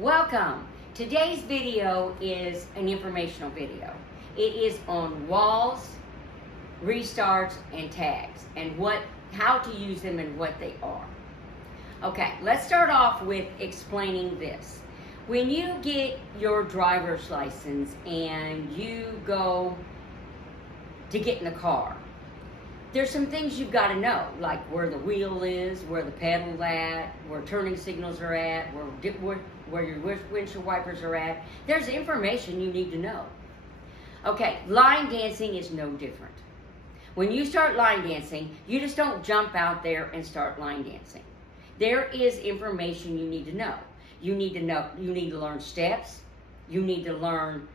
Welcome. Today's video is an informational video. It is on walls, restarts, and tags, and how to use them and what they are. Okay, let's start off with explaining this. When you get your driver's license and you go to get in the car, there's some things you've got to know, like where the wheel is, where the pedal's at, where turning signals are at, where your windshield wipers are at. There's information you need to know. Okay, line dancing is no different. When you start line dancing, you just don't jump out there and start line dancing. There is information you need to know. You need to learn steps. You need to learn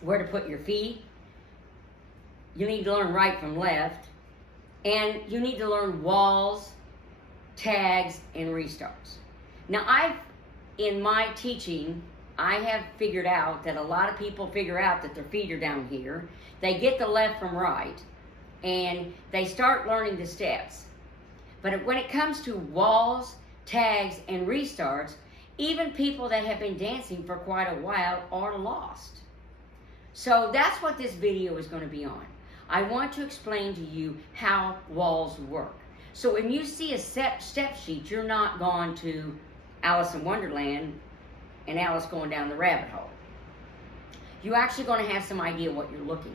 where to put your feet. You need to learn right from left. And you need to learn walls, tags, and restarts. Now, in my teaching, I have figured out that a lot of people figure out that their feet are down here. They get the left from right, and they start learning the steps. But when it comes to walls, tags, and restarts, even people that have been dancing for quite a while are lost. So that's what this video is going to be on. I want to explain to you how walls work. So when you see a step sheet, you're not going to Alice in Wonderland and Alice going down the rabbit hole. You're actually going to have some idea what you're looking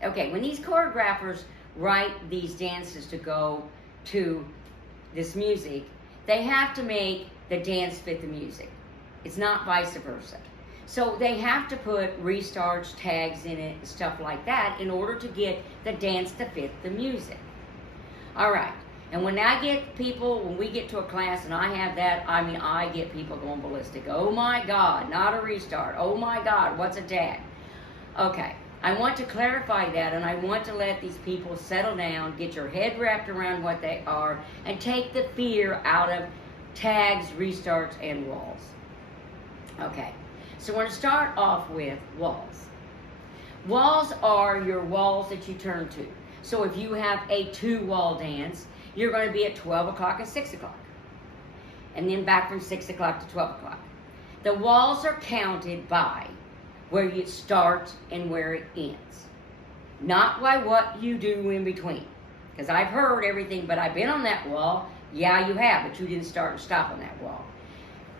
at. Okay, when these choreographers write these dances to go to this music, they have to make the dance fit the music. It's not vice versa. So they have to put restarts, tags in it, stuff like that in order to get the dance to fit the music. All right, and when we get to a class and I have that, I get people going ballistic. Oh my God, not a restart. Oh my God, what's a tag? Okay, I want to clarify that, and I want to let these people settle down, get your head wrapped around what they are, and take the fear out of tags, restarts, and walls. Okay. So we're going to start off with walls. Walls are your walls that you turn to. So if you have a 2-wall dance, you're going to be at 12 o'clock and 6 o'clock. And then back from 6 o'clock to 12 o'clock. The walls are counted by where it starts and where it ends. Not by what you do in between. Because I've heard everything, but I've been on that wall. Yeah, you have, but you didn't start and stop on that wall.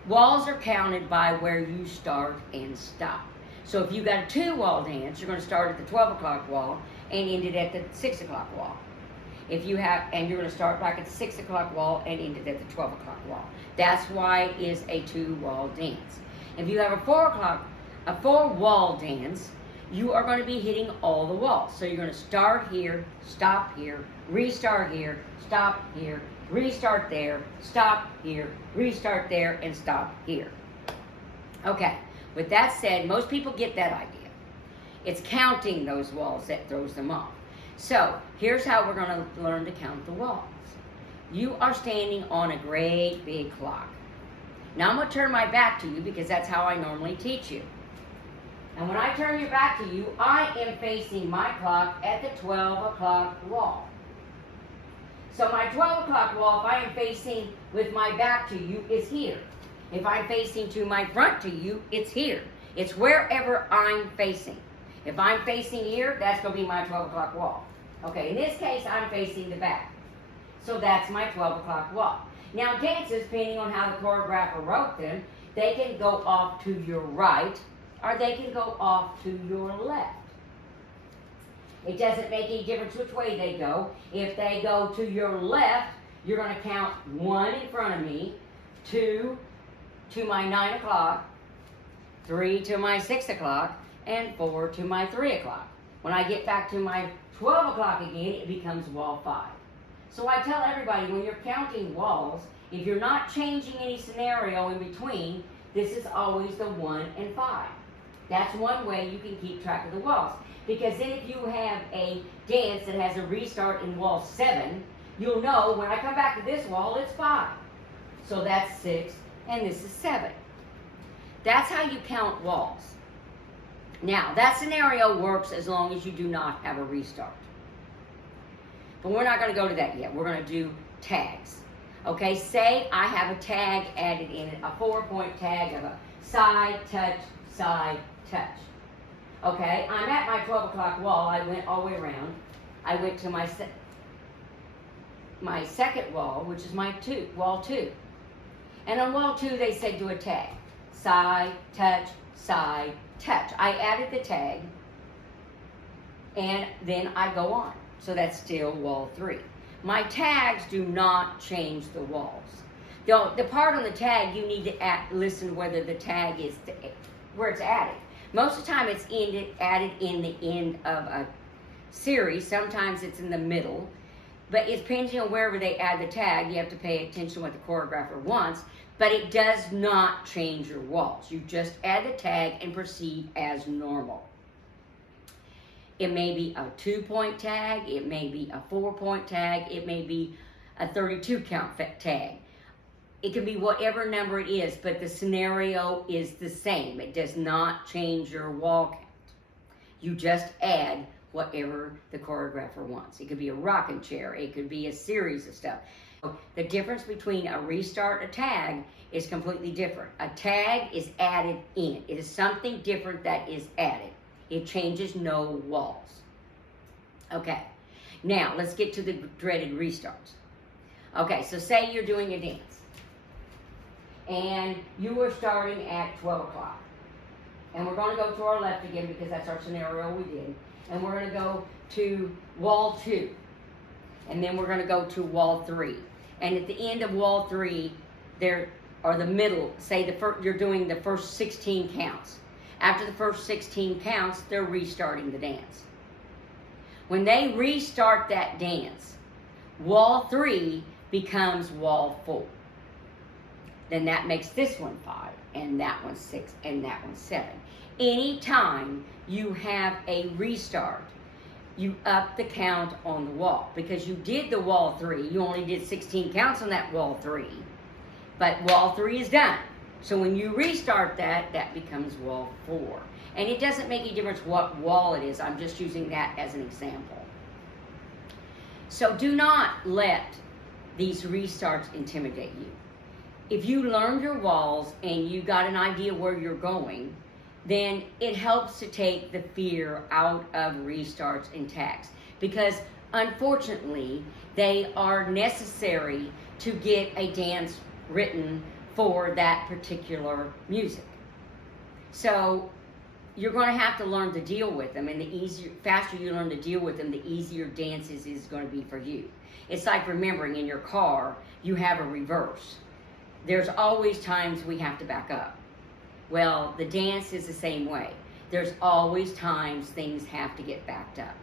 Walls are counted by where you start and stop. So if you got a 2-wall dance, you're going to start at the 12 o'clock wall and end it at the 6 o'clock wall. And you're going to start back at the 6 o'clock wall and end it at the 12 o'clock wall. That's why it is a 2-wall dance. If you have a 4-wall dance, you are going to be hitting all the walls. So you're going to start here, stop here, restart here, stop here, restart there, stop here, restart there, and stop here. Okay, with that said, most people get that idea. It's counting those walls that throws them off. So, here's how we're going to learn to count the walls. You are standing on a great big clock. Now I'm going to turn my back to you because that's how I normally teach you. And when I turn your back to you, I am facing my clock at the 12 o'clock wall. So my 12 o'clock wall, if I am facing with my back to you, is here. If I'm facing to my front to you, it's here. It's wherever I'm facing. If I'm facing here, that's going to be my 12 o'clock wall. Okay, in this case, I'm facing the back. So that's my 12 o'clock wall. Now dances, depending on how the choreographer wrote them, they can go off to your right, or they can go off to your left. It doesn't make any difference which way they go. If they go to your left, you're going to count 1 in front of me, 2 to my 9 o'clock, 3 to my 6 o'clock, and 4 to my 3 o'clock. When I get back to my 12 o'clock again, it becomes wall 5. So I tell everybody, when you're counting walls, if you're not changing any scenario in between, this is always the 1 and 5. That's one way you can keep track of the walls. Because then if you have a dance that has a restart in wall 7, you'll know when I come back to this wall, it's 5. So that's 6, and this is 7. That's how you count walls. Now, that scenario works as long as you do not have a restart. But we're not going to go to that yet. We're going to do tags. Okay, say I have a tag added in it, a 4-point tag of a side touch, side touch. Okay, I'm at my 12 o'clock wall. I went all the way around. I went to my second wall, which is my wall 2. And on wall 2, they said do a tag. Side, touch, side, touch. I added the tag, and then I go on. So that's still wall 3. My tags do not change the walls. The part on the tag, you need to listen whether the tag is where it's added. Most of the time it's added in the end of a series. Sometimes it's in the middle. But it's depending on wherever they add the tag, you have to pay attention to what the choreographer wants. But it does not change your walls. You just add the tag and proceed as normal. It may be a 2-point tag, it may be a 4-point tag, it may be a 32 count tag. It can be whatever number it is, but the scenario is the same. It does not change your wall count. You just add whatever the choreographer wants. It could be a rocking chair, it could be a series of stuff. The difference between a restart and a tag is completely different. A tag is added in. It is something different that is added. It changes no walls. Okay, now let's get to the dreaded restarts. Okay, so say you're doing a dance and you are starting at 12 o'clock. And we're going to go to our left again because that's our scenario we did. And we're going to go to wall 2. And then we're going to go to wall 3. And at the end of wall 3, or the middle, say you're doing the first 16 counts. After the first 16 counts, they're restarting the dance. When they restart that dance, wall 3 becomes wall 4. Then that makes this one 5, and that one 6, and that one 7. Anytime you have a restart, you up the count on the wall. Because you did the wall 3, you only did 16 counts on that wall 3. But wall 3 is done. So when you restart that, that becomes wall 4. And it doesn't make any difference what wall it is. I'm just using that as an example. So do not let these restarts intimidate you. If you learned your walls and you got an idea where you're going, then it helps to take the fear out of restarts and tags. Because unfortunately, they are necessary to get a dance written for that particular music. So you're going to have to learn to deal with them, and the faster you learn to deal with them, the easier dances is going to be for you. It's like remembering in your car, you have a reverse. There's always times we have to back up. Well, the dance is the same way. There's always times things have to get backed up.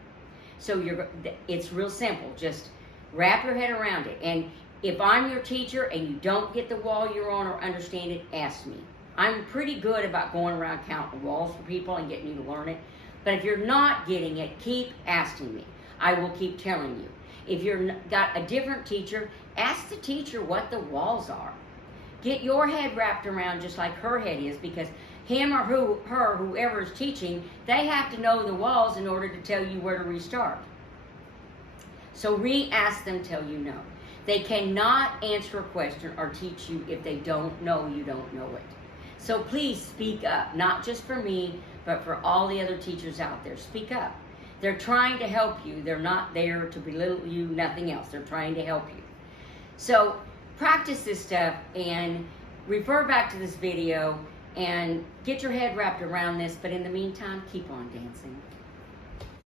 So it's real simple. Just wrap your head around it. And if I'm your teacher and you don't get the wall you're on or understand it, ask me. I'm pretty good about going around counting walls for people and getting you to learn it. But if you're not getting it, keep asking me. I will keep telling you. If you've got a different teacher, ask the teacher what the walls are. Get your head wrapped around just like her head is, because him or whoever is teaching, they have to know the walls in order to tell you where to restart. So re-ask them till you know. They cannot answer a question or teach you if they don't know you don't know it. So please speak up, not just for me, but for all the other teachers out there. Speak up. They're trying to help you. They're not there to belittle you, nothing else. They're trying to help you. So practice this stuff and refer back to this video and get your head wrapped around this. But in the meantime, keep on dancing.